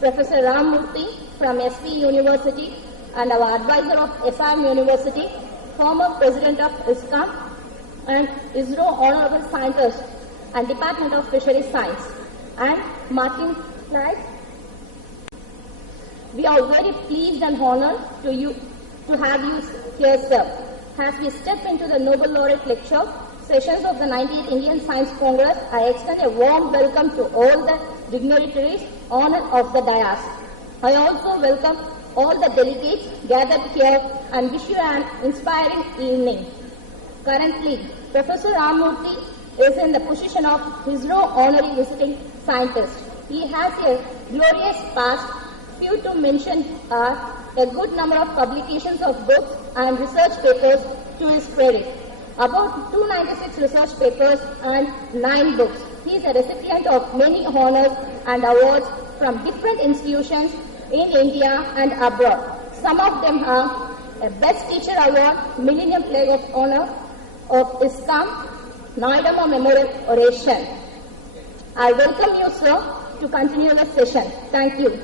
Professor Ram Murthy from SP University and our advisor of SRM University, former president of ISCOM and ISRO Honorable Scientist and Department of Fisheries Science, and Martin Clyde. We are very pleased and honored to have you here, sir. As we step into the Nobel Laureate Lecture sessions of the 98th Indian Science Congress, I extend a warm welcome to all the dignitaries honored of the dais. I also welcome all the delegates gathered here and wish you an inspiring evening. Currently, Professor Ram Murthy is in the position of ISRO Honorary Visiting Scientist. He has a glorious past. Few to mention are a good number of publications of books and research papers to his credit. About 296 research papers and 9 books. He is a recipient of many honors and awards from different institutions in India and abroad. Some of them are a Best Teacher Award, Millennium Plaque of Honor of ISCOM, Naidama Memorial Oration. I welcome you, sir, to continue the session. Thank you.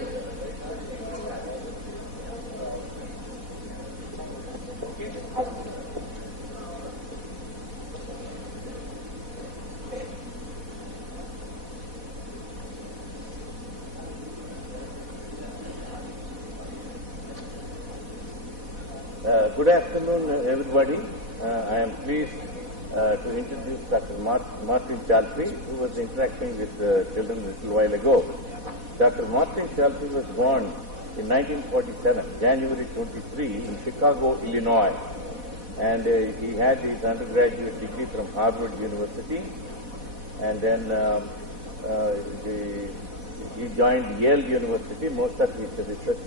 Good afternoon, everybody. I am pleased to introduce Dr. Martin Chaltri, who was interacting with children a little while ago. Dr. Martin Chaltri was born in 1947, January 23, in Chicago, Illinois. And he had his undergraduate degree from Harvard University. And then he joined Yale University. Most of his research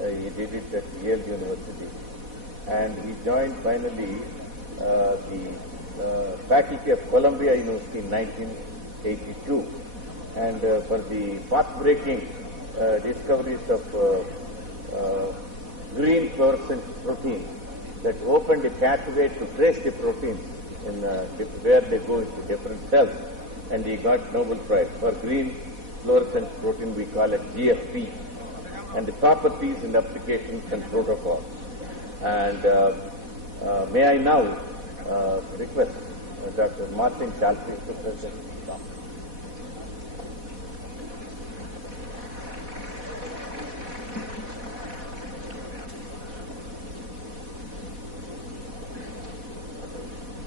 he did it at Yale University. And he joined finally the faculty of Columbia University in 1982. And for the path-breaking discoveries of green fluorescent protein that opened a pathway to trace the proteins in where they go into different cells. And he got Nobel Prize for green fluorescent protein. We call it GFP, and the properties and applications and protocols. And may I now request Dr. Martin Chaltri to present.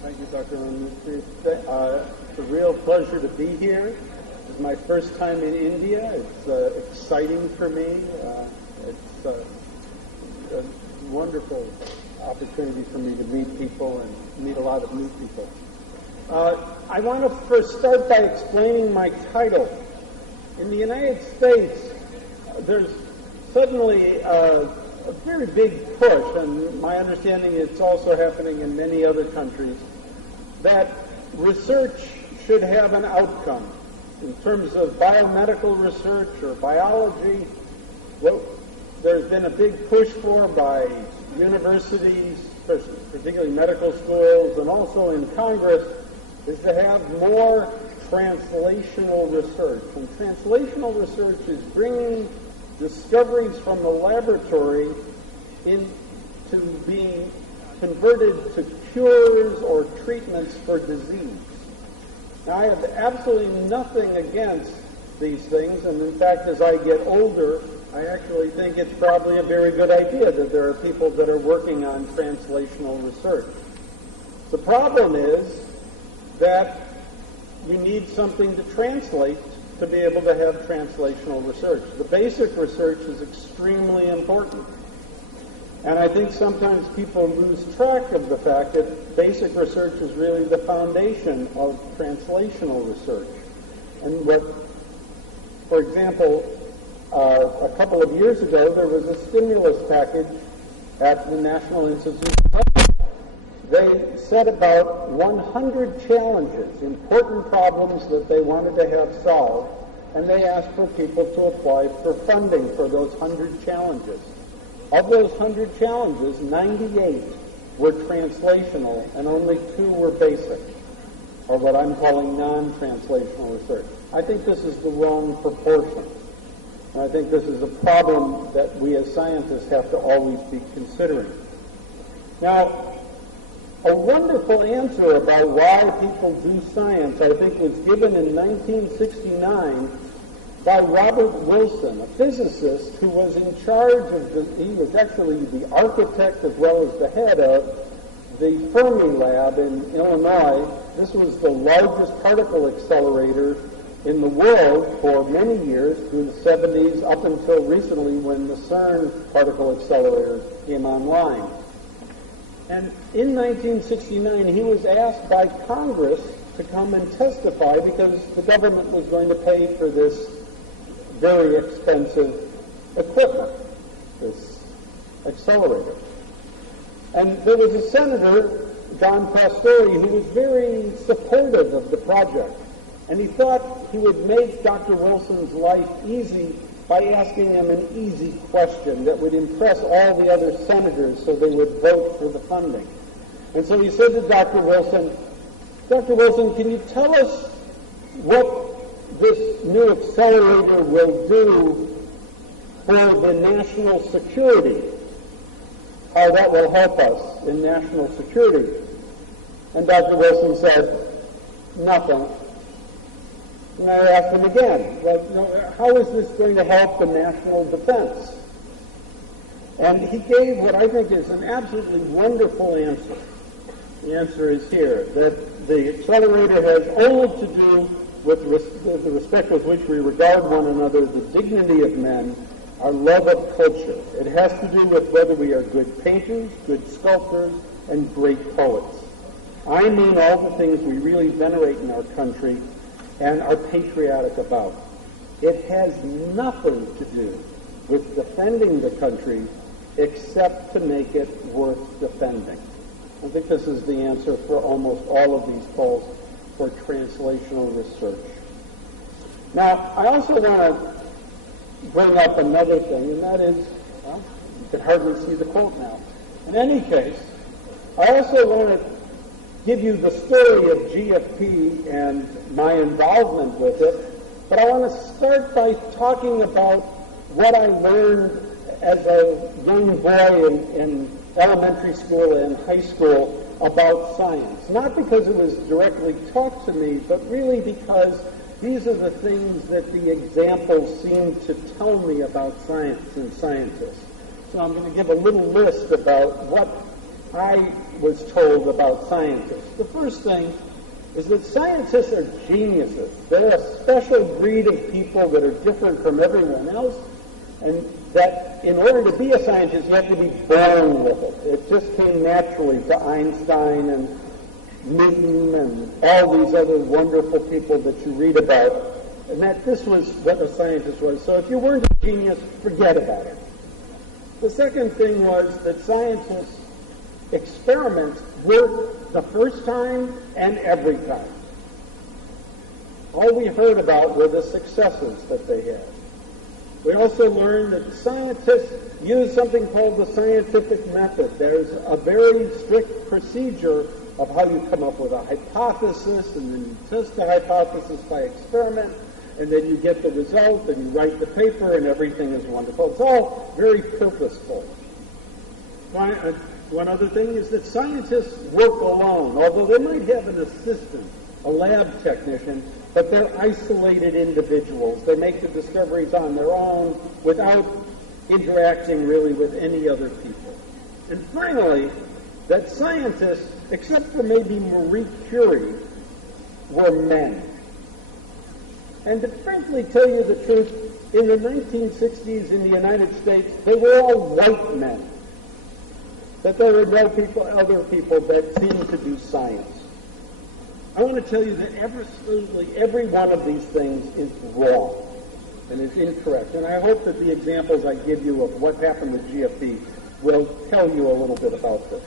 Thank you, Dr. Murthy. It's a real pleasure to be here. This is my first time in India. It's exciting for me. It's a wonderful opportunity for me to meet people and meet a lot of new people. I want to first start by explaining my title. In the United States, there's suddenly a very big push, and my understanding it's also happening in many other countries, that research should have an outcome. In terms of biomedical research or biology, what there's been a big push for by universities, particularly medical schools, and also in Congress, is to have more translational research. And translational research is bringing discoveries from the laboratory into being converted to cures or treatments for disease. Now, I have absolutely nothing against these things, and in fact, as I get older, I actually think it's probably a very good idea that there are people that are working on translational research. The problem is that you need something to translate to be able to have translational research. The basic research is extremely important. And I think sometimes people lose track of the fact that basic research is really the foundation of translational research. And what, for example, a couple of years ago, there was a stimulus package at the National Institute of Health. They set about 100 challenges, important problems that they wanted to have solved, and they asked for people to apply for funding for those 100 challenges. Of those 100 challenges, 98 were translational, and only 2 were basic, or what I'm calling non-translational research. I think this is the wrong proportion. And I think this is a problem that we as scientists have to always be considering. Now, a wonderful answer about why people do science, I think, was given in 1969 by Robert Wilson, a physicist who was in charge of he was actually the architect as well as the head of the Fermi Lab in Illinois. This was the largest particle accelerator in the world for many years, through the 70s, up until recently when the CERN particle accelerator came online. And in 1969, he was asked by Congress to come and testify because the government was going to pay for this very expensive equipment, this accelerator. And there was a senator, John Pastore, who was very supportive of the project. And he thought he would make Dr. Wilson's life easy by asking him an easy question that would impress all the other senators so they would vote for the funding. And so he said to Dr. Wilson, can you tell us what this new accelerator will do for the national security, how that will help us in national security? And Dr. Wilson said, nothing. And I asked him again, how is this going to help the national defense? And he gave what I think is an absolutely wonderful answer. The answer is here, that the accelerator has only to do with the respect with which we regard one another, the dignity of men, our love of culture. It has to do with whether we are good painters, good sculptors, and great poets. I mean all the things we really venerate in our country and are patriotic about. It has nothing to do with defending the country except to make it worth defending. I think this is the answer for almost all of these calls for translational research. Now, I also want to bring up another thing, and that is, well, you can hardly see the quote now. In any case, I also want to give you the story of GFP and my involvement with it, but I want to start by talking about what I learned as a young boy in elementary school and high school about science. Not because it was directly taught to me, but really because these are the things that the examples seem to tell me about science and scientists. So I'm going to give a little list about what I was told about scientists. The first thing is that scientists are geniuses. They're a special breed of people that are different from everyone else, and that in order to be a scientist, you have to be born with it. It just came naturally to Einstein and Newton and all these other wonderful people that you read about, and that this was what a scientist was. So if you weren't a genius, forget about it. The second thing was that scientists' experiments worked the first time and every time. All we heard about were the successes that they had. We also learned that scientists use something called the scientific method. There's a very strict procedure of how you come up with a hypothesis, and then you test the hypothesis by experiment, and then you get the result, and you write the paper, and everything is wonderful. It's all very purposeful. One other thing is that scientists work alone, although they might have an assistant, a lab technician, but they're isolated individuals. They make the discoveries on their own without interacting really with any other people. And finally, that scientists, except for maybe Marie Curie, were men. And to frankly tell you the truth, in the 1960s in the United States, they were all white men. That there were no other people that seemed to do science. I want to tell you that absolutely every one of these things is wrong and is incorrect. And I hope that the examples I give you of what happened with GFP will tell you a little bit about this.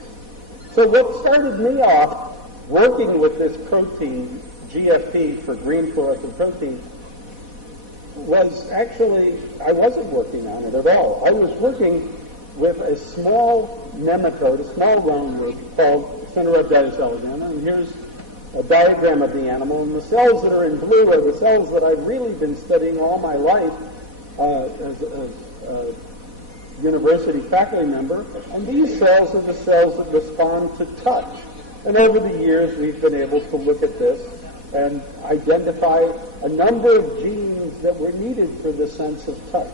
So what started me off working with this protein, GFP for green fluorescent protein, was actually, I wasn't working on it at all. I was working with a small nematode, a small roundworm called Cineroditis elegans, and here's a diagram of the animal, and the cells that are in blue are the cells that I've really been studying all my life, as a university faculty member, and these cells are the cells that respond to touch. And over the years, we've been able to look at this and identify a number of genes that were needed for the sense of touch.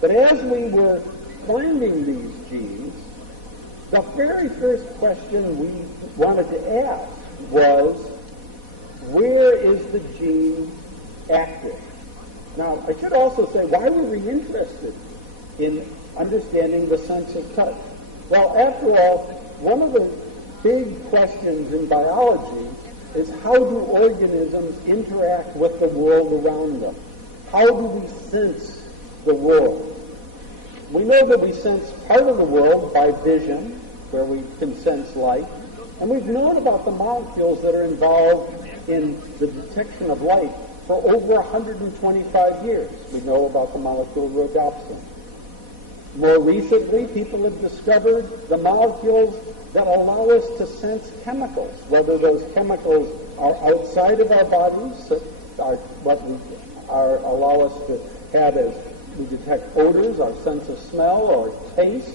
But as we were finding these genes, the very first question we wanted to ask was, where is the gene active? Now, I should also say, why were we interested in understanding the sense of touch? Well, after all, one of the big questions in biology is, how do organisms interact with the world around them? How do we sense the world? We know that we sense part of the world by vision, where we can sense light, and we've known about the molecules that are involved in the detection of light for over 125 years. We know about the molecule rhodopsin. More recently, people have discovered the molecules that allow us to sense chemicals, whether those chemicals are outside of our bodies, are what we allow us to have as we detect odors, our sense of smell or taste.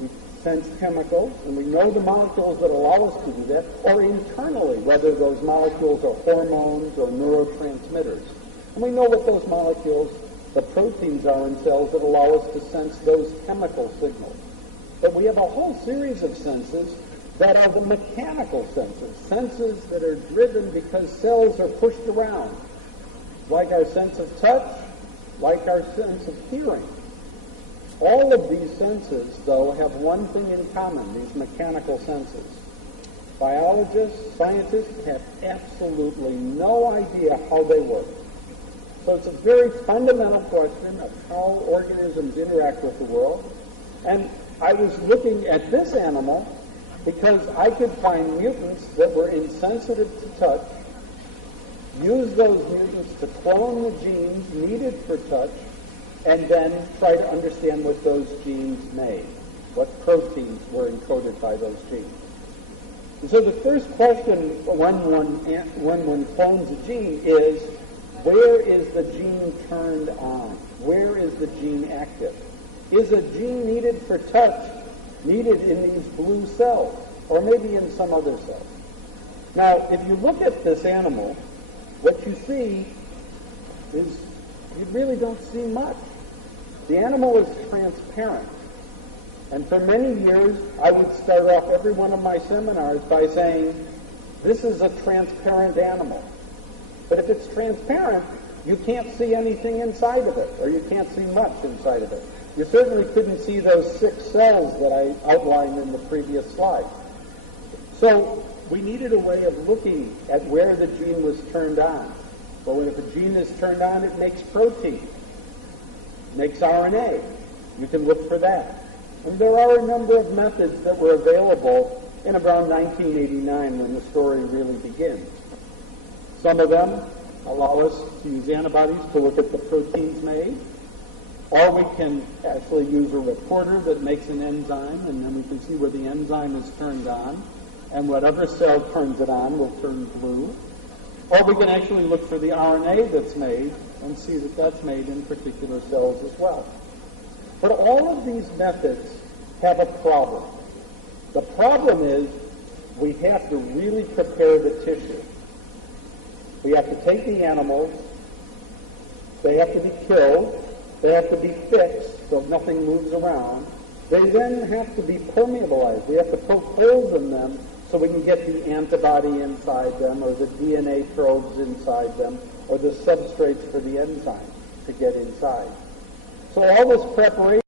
We sense chemicals, and we know the molecules that allow us to do that, or internally, whether those molecules are hormones or neurotransmitters. And we know what those molecules, the proteins, are in cells that allow us to sense those chemical signals. But we have a whole series of senses that are the mechanical senses, senses that are driven because cells are pushed around, like our sense of touch, like our sense of hearing. All of these senses, though, have one thing in common, these mechanical senses. Biologists, scientists have absolutely no idea how they work. So it's a very fundamental question of how organisms interact with the world. And I was looking at this animal because I could find mutants that were insensitive to touch, use those mutants to clone the genes needed for touch, and then try to understand what those genes made, what proteins were encoded by those genes. And so the first question when one clones a gene is, where is the gene turned on? Where is the gene active? Is a gene needed for touch needed in these blue cells, or maybe in some other cells? Now, if you look at this animal, what you see is you really don't see much. The animal is transparent. And for many years, I would start off every one of my seminars by saying, this is a transparent animal. But if it's transparent, you can't see anything inside of it, or you can't see much inside of it. You certainly couldn't see those 6 cells that I outlined in the previous slide. So we needed a way of looking at where the gene was turned on. Well, if a gene is turned on, it makes protein, makes RNA. You can look for that. And there are a number of methods that were available in around 1989 when the story really begins. Some of them allow us to use antibodies to look at the proteins made, or we can actually use a reporter that makes an enzyme, and then we can see where the enzyme is turned on, and whatever cell turns it on will turn blue. Or we can actually look for the RNA that's made and see that that's made in particular cells as well. But all of these methods have a problem. The problem is we have to really prepare the tissue. We have to take the animals, they have to be killed, they have to be fixed so nothing moves around. They then have to be permeabilized. We have to poke holes in them so we can get the antibody inside them, or the DNA probes inside them, or the substrates for the enzyme to get inside. So all this preparation